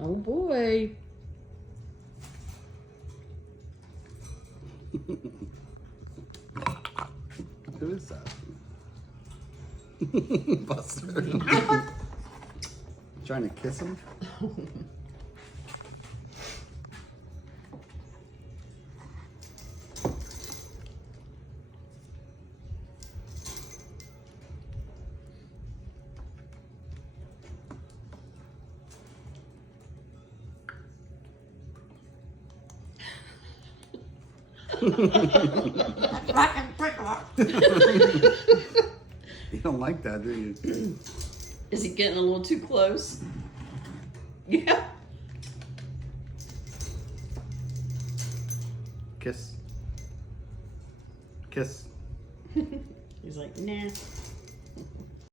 Oh boy. Who is that? Buster. Trying to kiss him? You don't like that, do you? Is he getting a little too close? Yeah. Kiss. Kiss. He's like, nah.